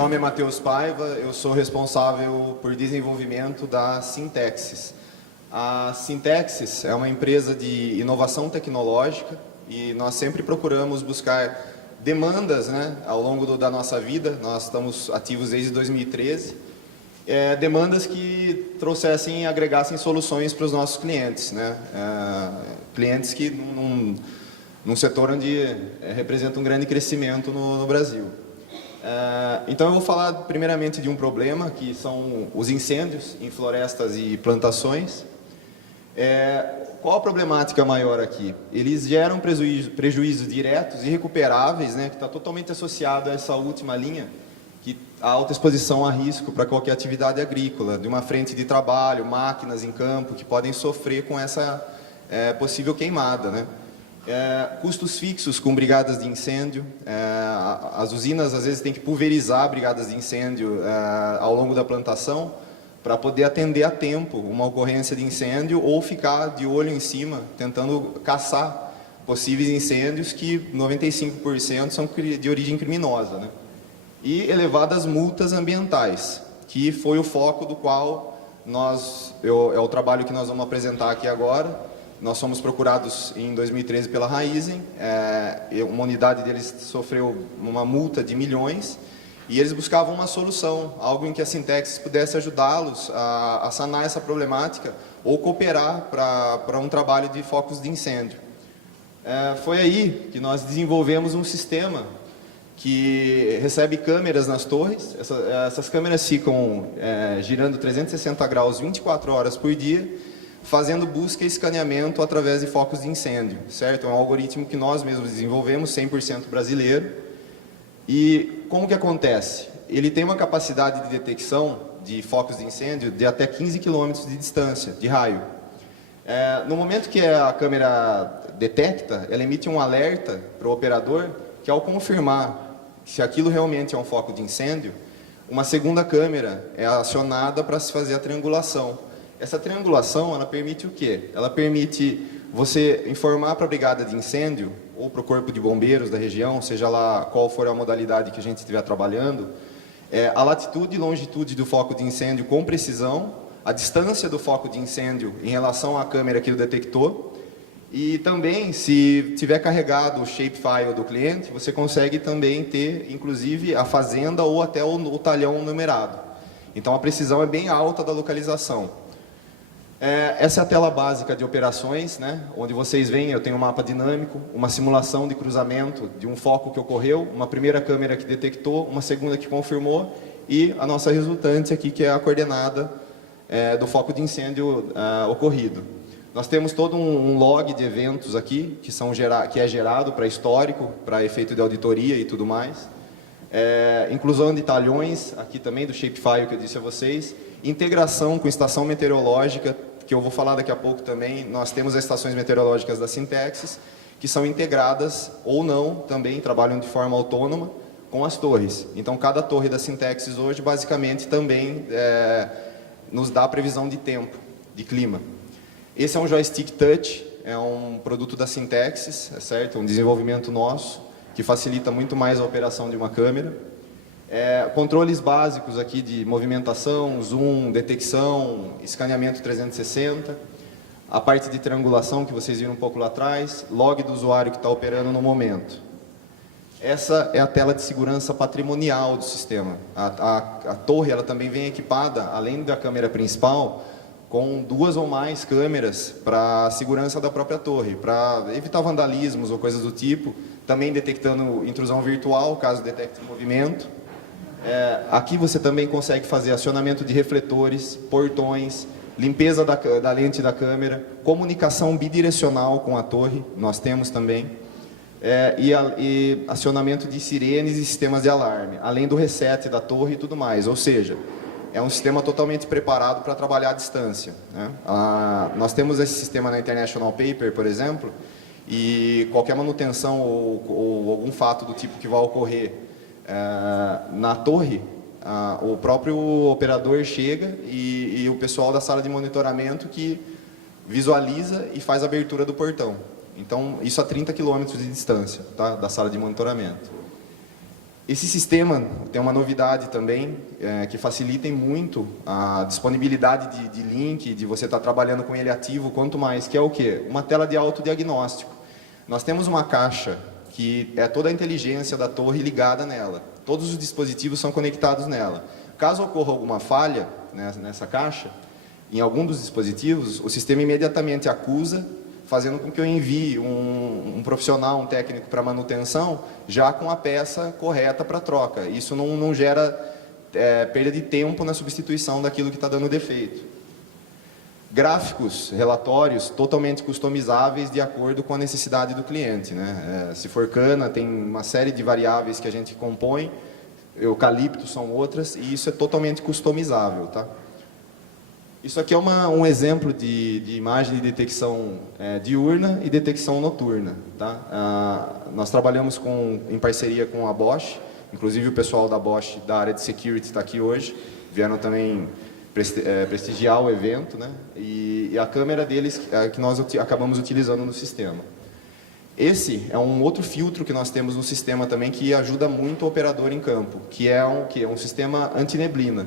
nome é Matheus Paiva, eu sou responsável por desenvolvimento da Sintexis. A Sintexis é uma empresa de inovação tecnológica e nós sempre procuramos buscar demandas, né, ao longo da nossa vida. Nós estamos ativos desde 2013. Demandas que trouxessem e agregassem soluções para os nossos clientes, né? Clientes que num setor onde representa um grande crescimento no Brasil. Então eu vou falar primeiramente de um problema, que são os incêndios em florestas e plantações. Qual a problemática maior aqui? Eles geram prejuízos diretos e irrecuperáveis, né, que está totalmente associado a essa última linha, que a alta exposição a risco para qualquer atividade agrícola, de uma frente de trabalho, máquinas em campo que podem sofrer com essa possível queimada, né? Custos fixos com brigadas de incêndio. As usinas às vezes têm que pulverizar brigadas de incêndio ao longo da plantação para poder atender a tempo uma ocorrência de incêndio ou ficar de olho em cima tentando caçar possíveis incêndios que 95% são de origem criminosa, né? E elevadas multas ambientais, que foi o foco do qual é o trabalho que nós vamos apresentar aqui agora. Nós fomos procurados em 2013 pela Raizen, uma unidade deles sofreu uma multa de milhões e eles buscavam uma solução, algo em que a Sintexis pudesse ajudá-los a sanar essa problemática ou cooperar para um trabalho de focos de incêndio. Foi aí que nós desenvolvemos um sistema que recebe câmeras nas torres. Essas câmeras ficam girando 360 graus 24 horas por dia, fazendo busca e escaneamento através de focos de incêndio, certo? É um algoritmo que nós mesmos desenvolvemos, 100% brasileiro. E como que acontece? Ele tem uma capacidade de detecção de focos de incêndio de até 15 km de distância, de raio. No momento que a câmera detecta, ela emite um alerta para o operador, que ao confirmar se aquilo realmente é um foco de incêndio, uma segunda câmera é acionada para se fazer a triangulação. Essa triangulação, ela permite o quê? Ela permite você informar para a brigada de incêndio ou para o corpo de bombeiros da região, seja lá qual for a modalidade que a gente estiver trabalhando, a latitude e longitude do foco de incêndio com precisão, a distância do foco de incêndio em relação à câmera que o detectou, e também, se tiver carregado o shapefile do cliente, você consegue também ter, inclusive, a fazenda ou até o talhão numerado. Então, a precisão é bem alta da localização. Essa é a tela básica de operações, né? Onde vocês veem, eu tenho um mapa dinâmico, uma simulação de cruzamento de um foco que ocorreu, uma primeira câmera que detectou, uma segunda que confirmou e a nossa resultante aqui, que é a coordenada do foco de incêndio ocorrido. Nós temos todo um log de eventos aqui, que é gerado para histórico, para efeito de auditoria e tudo mais. Inclusão de talhões, aqui também do shapefile que eu disse a vocês. Integração com estação meteorológica, que eu vou falar daqui a pouco também. Nós temos as estações meteorológicas da Sintexis, que são integradas ou não, também trabalham de forma autônoma com as torres. Então, cada torre da Sintexis hoje, basicamente, também nos dá a previsão de tempo, de clima. Esse é um joystick touch, é um produto da Sintexis, certo? Um desenvolvimento nosso, que facilita muito mais a operação de uma câmera. Controles básicos aqui de movimentação, zoom, detecção, escaneamento 360. A parte de triangulação que vocês viram um pouco lá atrás, log do usuário que está operando no momento. Essa é a tela de segurança patrimonial do sistema. A torre ela também vem equipada, além da câmera principal, com 2 ou mais câmeras para a segurança da própria torre, para evitar vandalismos ou coisas do tipo, também detectando intrusão virtual, caso detecte movimento. Aqui você também consegue fazer acionamento de refletores, portões, limpeza da lente da câmera, comunicação bidirecional com a torre, nós temos também, e acionamento de sirenes e sistemas de alarme, além do reset da torre e tudo mais, ou seja, é um sistema totalmente preparado para trabalhar à distância, né? Nós temos esse sistema na International Paper, por exemplo, e qualquer manutenção ou algum fato do tipo que vai ocorrer na torre, o próprio operador chega e o pessoal da sala de monitoramento que visualiza e faz a abertura do portão. Então, isso a 30 km de distância, tá? Da sala de monitoramento. Esse sistema tem uma novidade também, que facilita muito a disponibilidade de link, de você estar trabalhando com ele ativo, quanto mais, que é o quê? Uma tela de autodiagnóstico. Nós temos uma caixa que é toda a inteligência da torre ligada nela. Todos os dispositivos são conectados nela. Caso ocorra alguma falha nessa caixa, em algum dos dispositivos, o sistema imediatamente acusa, fazendo com que eu envie um profissional, um técnico para manutenção, já com a peça correta para troca. Isso não gera perda de tempo na substituição daquilo que está dando defeito. Gráficos, relatórios totalmente customizáveis de acordo com a necessidade do cliente, né? Se for cana, tem uma série de variáveis que a gente compõe, eucalipto são outras, e isso é totalmente customizável, tá? Isso aqui é um exemplo de imagem de detecção diurna e detecção noturna. Tá? Nós trabalhamos em parceria com a Bosch, inclusive o pessoal da Bosch, da área de security, está aqui hoje, vieram também prestigiar o evento, né? E a câmera deles que nós acabamos utilizando no sistema. Esse é um outro filtro que nós temos no sistema também, que ajuda muito o operador em campo, que é um sistema anti-neblina.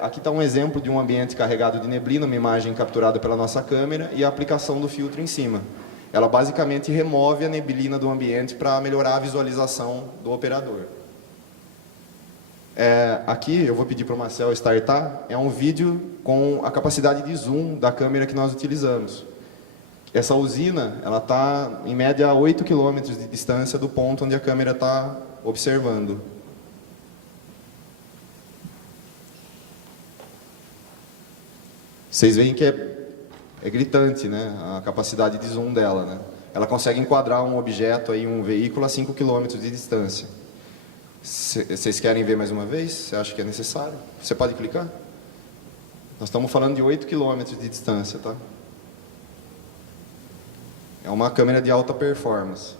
Aqui está um exemplo de um ambiente carregado de neblina, uma imagem capturada pela nossa câmera e a aplicação do filtro em cima. Ela basicamente remove a neblina do ambiente para melhorar a visualização do operador. Aqui eu vou pedir para o Marcel startar, é um vídeo com a capacidade de zoom da câmera que nós utilizamos. Essa usina está em média a 8 km de distância do ponto onde a câmera está observando. Vocês veem que é gritante, né, a capacidade de zoom dela, né? Ela consegue enquadrar um objeto, aí, um veículo a 5 km de distância. Vocês querem ver mais uma vez? Você acha que é necessário? Você pode clicar? Nós estamos falando de 8 km de distância, tá? É uma câmera de alta performance.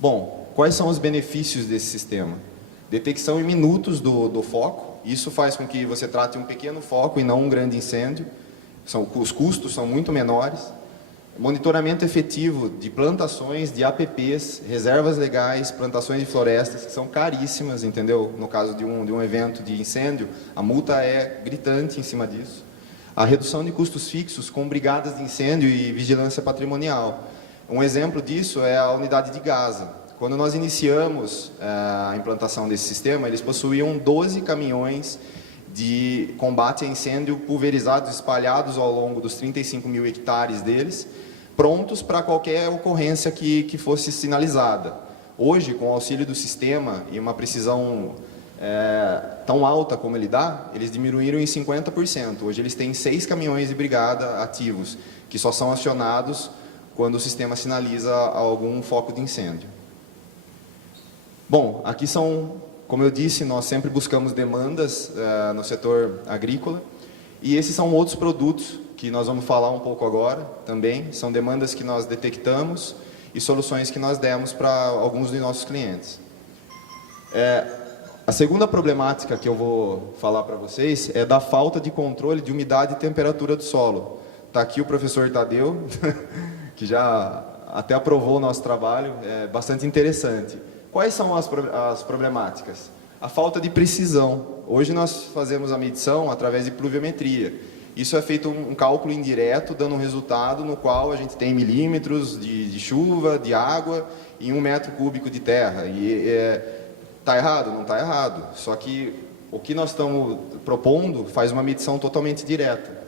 Bom, quais são os benefícios desse sistema? Detecção em minutos do foco. Isso faz com que você trate um pequeno foco e não um grande incêndio. Os custos são muito menores. Monitoramento efetivo de plantações, de APPs, reservas legais, plantações de florestas, que são caríssimas, entendeu? No caso de um evento de incêndio, a multa é gritante em cima disso. A redução de custos fixos com brigadas de incêndio e vigilância patrimonial. Um exemplo disso é a unidade de Gaza. Quando nós iniciamos a implantação desse sistema, eles possuíam 12 caminhões de combate a incêndio pulverizados, espalhados ao longo dos 35 mil hectares deles, prontos para qualquer ocorrência que fosse sinalizada. Hoje, com o auxílio do sistema e uma precisão tão alta como ele dá, eles diminuíram em 50%. Hoje eles têm 6 caminhões de brigada ativos, que só são acionados quando o sistema sinaliza algum foco de incêndio. Bom, aqui são, como eu disse, nós sempre buscamos demandas no setor agrícola, e esses são outros produtos que nós vamos falar um pouco agora também, são demandas que nós detectamos e soluções que nós demos para alguns dos nossos clientes. A segunda problemática que eu vou falar para vocês é da falta de controle de umidade e temperatura do solo. Está aqui o professor Tadeu, que já até aprovou o nosso trabalho, é bastante interessante. Quais são as problemáticas? A falta de precisão. Hoje nós fazemos a medição através de pluviometria. Isso é feito um cálculo indireto, dando um resultado no qual a gente tem milímetros de chuva, de água, em 1 metro cúbico de terra. E está errado? Não está errado. Só que o que nós estamos propondo faz uma medição totalmente direta.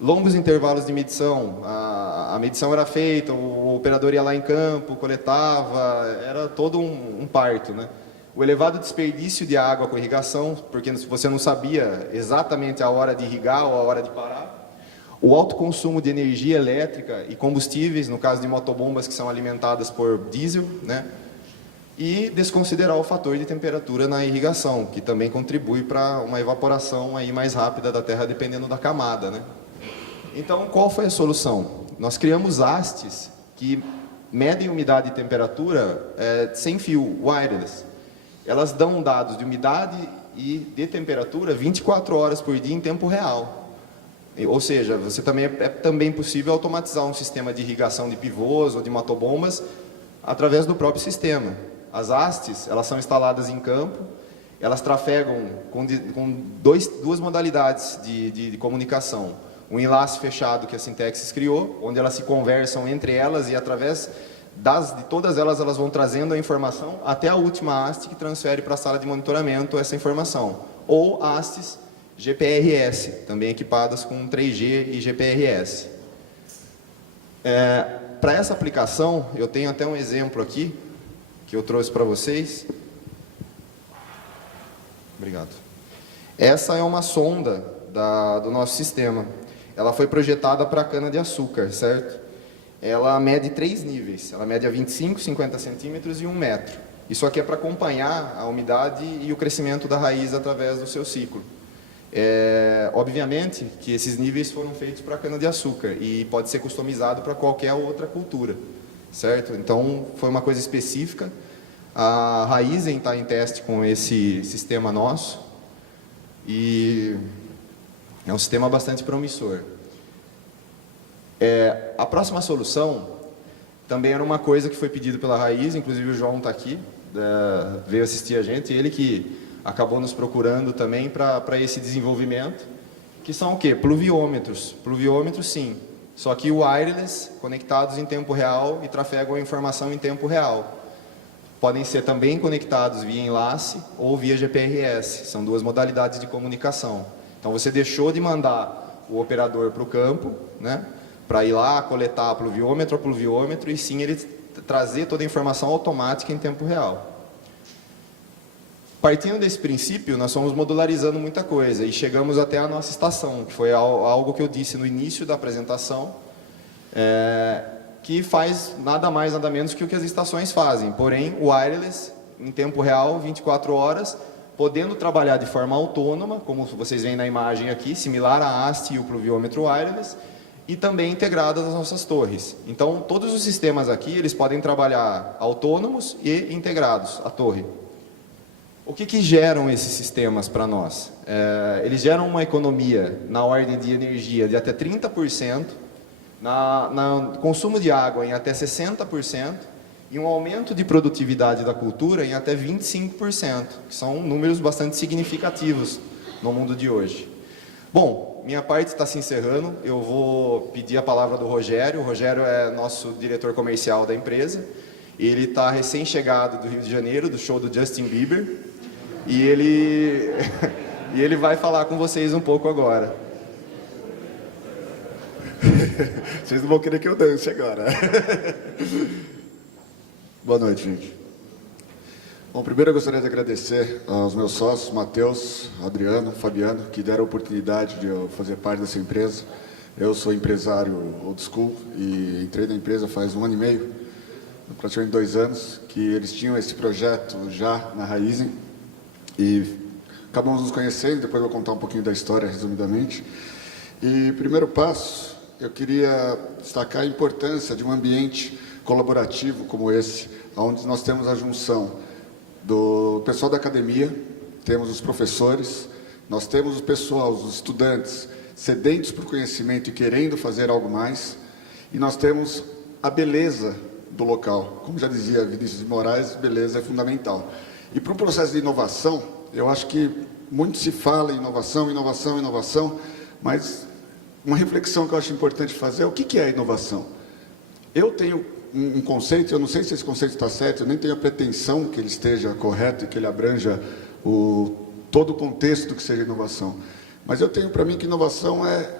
Longos intervalos de medição, a medição era feita, o operador ia lá em campo, coletava, era todo um parto, né? O elevado desperdício de água com irrigação, porque você não sabia exatamente a hora de irrigar ou a hora de parar. O alto consumo de energia elétrica e combustíveis, no caso de motobombas que são alimentadas por diesel, né? E desconsiderar o fator de temperatura na irrigação, que também contribui para uma evaporação aí mais rápida da terra, dependendo da camada, né? Então, qual foi a solução? Nós criamos hastes que medem umidade e temperatura sem fio, wireless. Elas dão dados de umidade e de temperatura 24 horas por dia em tempo real. Ou seja, é também possível automatizar um sistema de irrigação de pivôs ou de motobombas através do próprio sistema. As hastes, elas são instaladas em campo, elas trafegam com duas modalidades de comunicação. Um enlace fechado que a Syntexis criou, onde elas se conversam entre elas e através de todas elas, elas vão trazendo a informação até a última haste que transfere para a sala de monitoramento essa informação. Ou hastes GPRS, também equipadas com 3G e GPRS. Para essa aplicação, eu tenho até um exemplo aqui, que eu trouxe para vocês. Obrigado. Essa é uma sonda do nosso sistema. Ela foi projetada para cana-de-açúcar, certo? Ela mede 3 níveis. Ela mede a 25, 50 centímetros e 1 metro. Isso aqui é para acompanhar a umidade e o crescimento da raiz através do seu ciclo. Obviamente que esses níveis foram feitos para cana-de-açúcar e pode ser customizado para qualquer outra cultura, certo? Então, foi uma coisa específica. A Raizen está em teste com esse sistema nosso e é um sistema bastante promissor. A próxima solução também era uma coisa que foi pedido pela Raizen, inclusive o João está aqui, veio assistir a gente, ele que acabou nos procurando também para esse desenvolvimento, que são o quê? Pluviômetros. Pluviômetros, sim, só que wireless, conectados em tempo real e trafegam a informação em tempo real. Podem ser também conectados via enlace ou via GPRS, são duas modalidades de comunicação. Então, você deixou de mandar o operador para o campo, né, para ir lá coletar pluviômetro a pluviômetro, e sim ele trazer toda a informação automática em tempo real. Partindo desse princípio, nós fomos modularizando muita coisa e chegamos até a nossa estação, que foi algo que eu disse no início da apresentação, que faz nada mais, nada menos que o que as estações fazem, porém, wireless, em tempo real, 24 horas, podendo trabalhar de forma autônoma, como vocês veem na imagem aqui, similar à haste e o pluviômetro wireless, e também integradas às nossas torres. Então, todos os sistemas aqui, eles podem trabalhar autônomos e integrados à torre. O que geram esses sistemas para nós? Eles geram uma economia na ordem de energia de até 30%, no consumo de água em até 60%, e um aumento de produtividade da cultura em até 25%, que são números bastante significativos no mundo de hoje. Bom, minha parte está se encerrando, eu vou pedir a palavra do Rogério. O Rogério é nosso diretor comercial da empresa, ele está recém-chegado do Rio de Janeiro, do show do Justin Bieber, e ele vai falar com vocês um pouco agora. Vocês não vão querer que eu dance agora. Boa noite, gente. Bom, primeiro eu gostaria de agradecer aos meus sócios, Matheus, Adriano, Fabiano, que deram a oportunidade de eu fazer parte dessa empresa. Eu sou empresário old school e entrei na empresa faz 1 ano e meio, praticamente 2 anos, que eles tinham esse projeto já na Raizen e acabamos nos conhecendo. Depois eu vou contar um pouquinho da história, resumidamente. E primeiro passo, eu queria destacar a importância de um ambiente colaborativo como esse, onde nós temos a junção do pessoal da academia, temos os professores, nós temos o pessoal, os estudantes, sedentos por conhecimento e querendo fazer algo mais, e nós temos a beleza do local. Como já dizia Vinícius de Moraes, beleza é fundamental. E para um processo de inovação, eu acho que muito se fala em inovação, inovação, inovação, mas uma reflexão que eu acho importante fazer é o que é inovação. Eu tenho um conceito, eu não sei se esse conceito está certo, eu nem tenho a pretensão que ele esteja correto e que ele abranja todo o contexto do que seja inovação. Mas eu tenho para mim que inovação é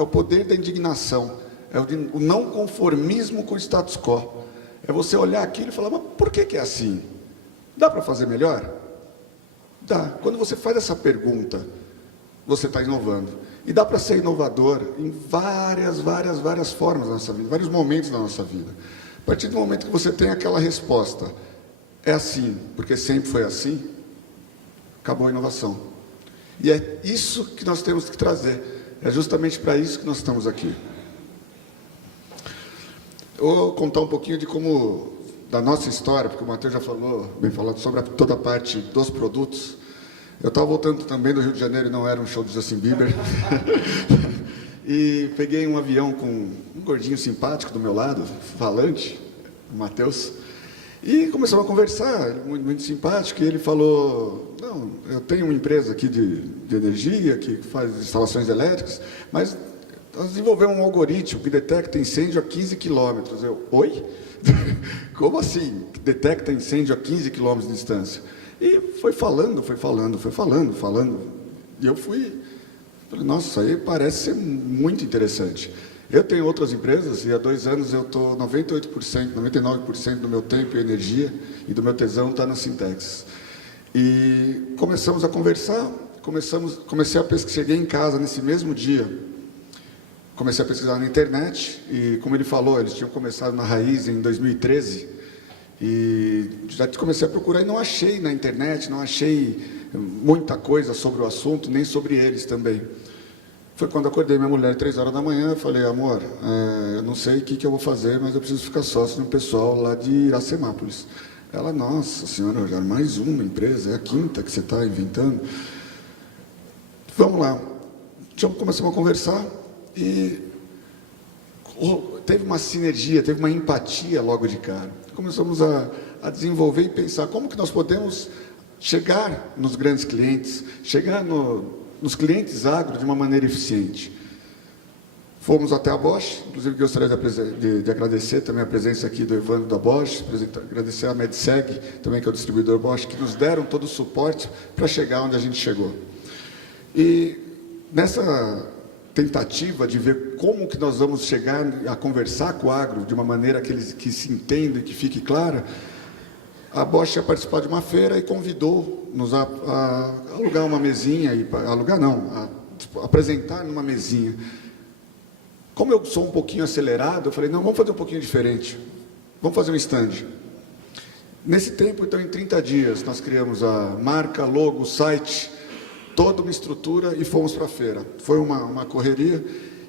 o poder da indignação, é o não conformismo com o status quo. É você olhar aquilo e falar, mas por que é assim? Dá para fazer melhor? Dá. Quando você faz essa pergunta, você está inovando. E dá para ser inovador em várias formas da nossa vida, vários momentos da nossa vida. A partir do momento que você tem aquela resposta, é assim, porque sempre foi assim, acabou a inovação. E é isso que nós temos que trazer. É justamente para isso que nós estamos aqui. Eu vou contar um pouquinho da nossa história, porque o Matheus já falou, bem falado, sobre toda a parte dos produtos. Eu estava voltando também do Rio de Janeiro e não era um show do Justin Bieber. E peguei um avião com um gordinho simpático do meu lado, falante, o Matheus. E começamos a conversar, ele muito, muito simpático, e ele falou, não, eu tenho uma empresa aqui de energia, que faz instalações elétricas, mas nós desenvolvemos um algoritmo que detecta incêndio a 15 quilômetros. Eu, oi? Como assim? Detecta incêndio a 15 quilômetros de distância? E foi falando. E eu falei, nossa, isso aí parece ser muito interessante. Eu tenho outras empresas e há 2 anos eu estou 98%, 99% do meu tempo e energia e do meu tesão está na Sintex. E começamos a conversar, comecei a pesquisar, cheguei em casa nesse mesmo dia, comecei a pesquisar na internet e, como ele falou, eles tinham começado na Raiz em 2013 e já comecei a procurar e não achei na internet, não achei muita coisa sobre o assunto, nem sobre eles também. Foi quando acordei minha mulher 3 horas da manhã, falei, amor, eu não sei o que eu vou fazer, mas eu preciso ficar sócio de um pessoal lá de Iracemápolis. Ela, nossa senhora, já mais uma empresa, é a 5ª que você está inventando. Vamos lá. Começamos a conversar e teve uma sinergia, teve uma empatia logo de cara. Começamos a desenvolver e pensar como que nós podemos chegar nos grandes clientes, chegar nos clientes agro de uma maneira eficiente. Fomos até a Bosch, inclusive gostaria de agradecer também a presença aqui do Evandro da Bosch, agradecer a Medseg, também que é o distribuidor Bosch, que nos deram todo o suporte para chegar onde a gente chegou. E nessa tentativa de ver como que nós vamos chegar a conversar com o agro de uma maneira que se entenda e que fique clara, a Bosch ia participar de uma feira e convidou-nos a alugar uma mesinha, apresentar numa mesinha. Como eu sou um pouquinho acelerado, eu falei, não, vamos fazer um pouquinho diferente, vamos fazer um stand. Nesse tempo, então, em 30 dias, nós criamos a marca, logo, site, toda uma estrutura e fomos para a feira. Foi uma correria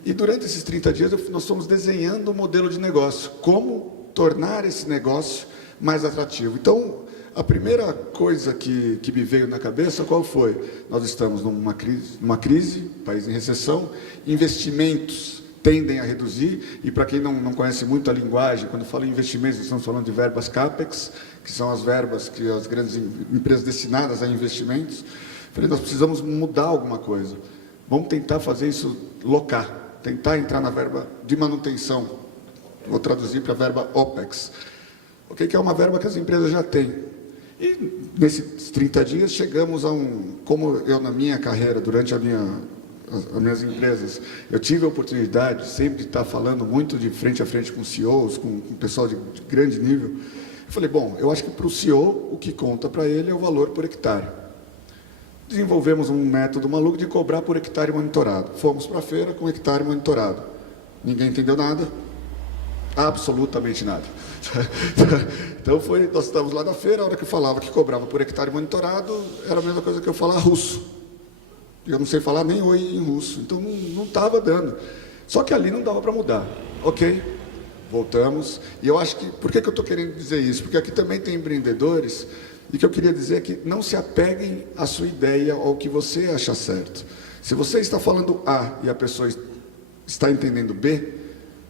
e durante esses 30 dias nós fomos desenhando um modelo de negócio, como tornar esse negócio mais atrativo. Então, a primeira coisa que me veio na cabeça, qual foi? Nós estamos numa crise, país em recessão, investimentos tendem a reduzir, e para quem não conhece muito a linguagem, quando falo em investimentos, nós estamos falando de verbas CAPEX, que são as verbas que as grandes empresas destinadas a investimentos. Falei, nós precisamos mudar alguma coisa. Vamos tentar fazer isso locar, tentar entrar na verba de manutenção. Vou traduzir para a verba OPEX. O que é uma verba que as empresas já têm. E nesses 30 dias chegamos a como eu na minha carreira, durante as minhas empresas, eu tive a oportunidade sempre de estar falando muito de frente a frente com CEOs, com pessoal de grande nível. Eu falei, bom, eu acho que para o CEO o que conta para ele é o valor por hectare. Desenvolvemos um método maluco de cobrar por hectare monitorado. Fomos para a feira com hectare monitorado. Ninguém entendeu nada, absolutamente nada. Então nós estávamos lá na feira, a hora que eu falava que cobrava por hectare monitorado, era a mesma coisa que eu falar russo. Eu não sei falar nem oi em russo, então não estava dando. Só que ali não dava para mudar. Ok, voltamos. E eu acho que, por que eu estou querendo dizer isso? Porque aqui também tem empreendedores, e o que eu queria dizer é que não se apeguem à sua ideia, ao que você acha certo. Se você está falando A e a pessoa está entendendo B,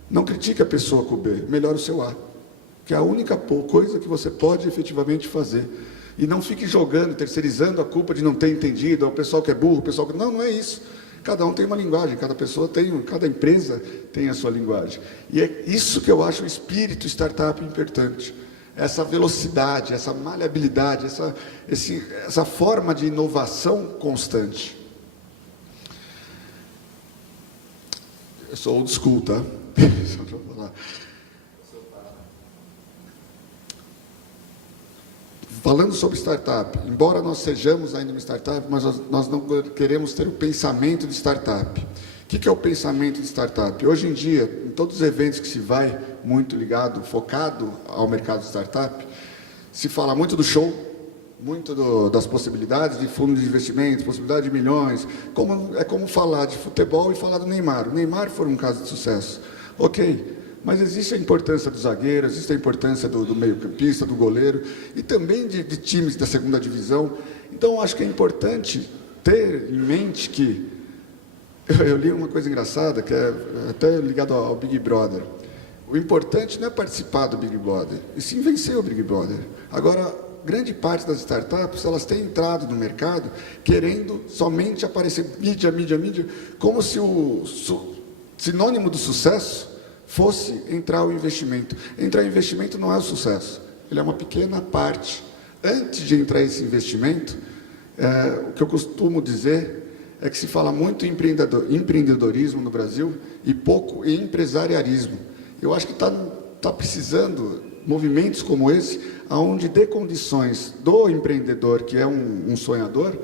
não critique a pessoa com o B, melhore o seu A. Que é a única coisa que você pode efetivamente fazer. E não fique jogando, terceirizando a culpa de não ter entendido, ao pessoal que é burro, o pessoal que... Não é isso. Cada um tem uma linguagem, cada empresa tem a sua linguagem. E é isso que eu acho o espírito startup importante. Essa velocidade, essa maleabilidade, essa forma de inovação constante. Eu sou old school, tá? Só para falar. Falando sobre startup, embora nós sejamos ainda uma startup, mas nós não queremos ter o pensamento de startup. O que é o pensamento de startup? Hoje em dia, em todos os eventos que se vai, muito ligado, focado ao mercado de startup, se fala muito do show, muito das possibilidades de fundos de investimento, possibilidade de milhões, é como falar de futebol e falar do Neymar. O Neymar foi um caso de sucesso. Ok, mas existe a importância do zagueiro, existe a importância do meio-campista, do goleiro, e também de times da segunda divisão. Então, acho que é importante ter em mente que... Eu li uma coisa engraçada, que é até ligado ao Big Brother. O importante não é participar do Big Brother, e sim vencer o Big Brother. Agora, grande parte das startups, elas têm entrado no mercado querendo somente aparecer mídia, mídia, mídia, como se o sinônimo do sucesso fosse entrar o investimento. Entrar o investimento não é o sucesso, ele é uma pequena parte. Antes de entrar esse investimento, o que eu costumo dizer é que se fala muito em empreendedorismo no Brasil e pouco em empresarialismo. Eu acho que está precisando movimentos como esse, onde dê condições do empreendedor, que é um sonhador,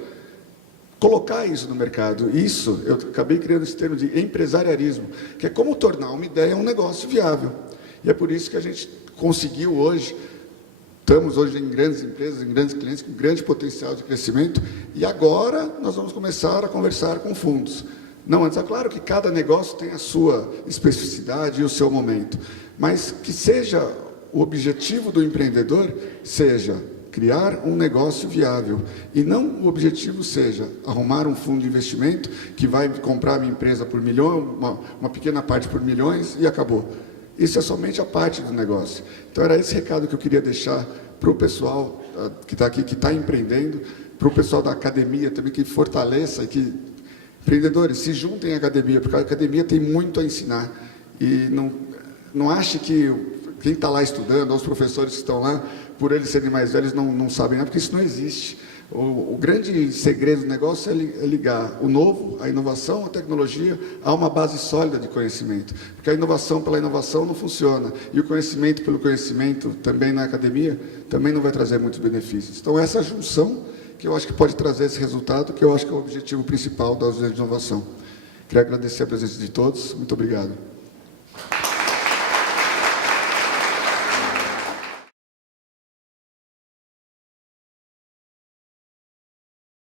colocar isso no mercado. Isso, eu acabei criando esse termo de empresarialismo, que é como tornar uma ideia um negócio viável. E é por isso que a gente conseguiu hoje, estamos hoje em grandes empresas, em grandes clientes, com grande potencial de crescimento, e agora nós vamos começar a conversar com fundos. Não, antes, é claro que cada negócio tem a sua especificidade e o seu momento, mas que seja o objetivo do empreendedor, seja criar um negócio viável, e não o objetivo seja arrumar um fundo de investimento que vai comprar a minha empresa por milhões, uma pequena parte por milhões, e acabou. Isso é somente a parte do negócio. Então, era esse recado que eu queria deixar para o pessoal que está aqui, que está empreendendo, para o pessoal da academia também, que fortaleça, e que empreendedores se juntem à academia, porque a academia tem muito a ensinar. E não ache que quem está lá estudando, ou os professores que estão lá, por eles serem mais velhos, não sabem nada, porque isso não existe. O grande segredo do negócio é ligar o novo, a inovação, a tecnologia, a uma base sólida de conhecimento. Porque a inovação pela inovação não funciona. E o conhecimento pelo conhecimento, também na academia, também não vai trazer muitos benefícios. Então, essa junção que eu acho que pode trazer esse resultado, que eu acho que é o objetivo principal da usina de inovação. Queria agradecer a presença de todos. Muito obrigado.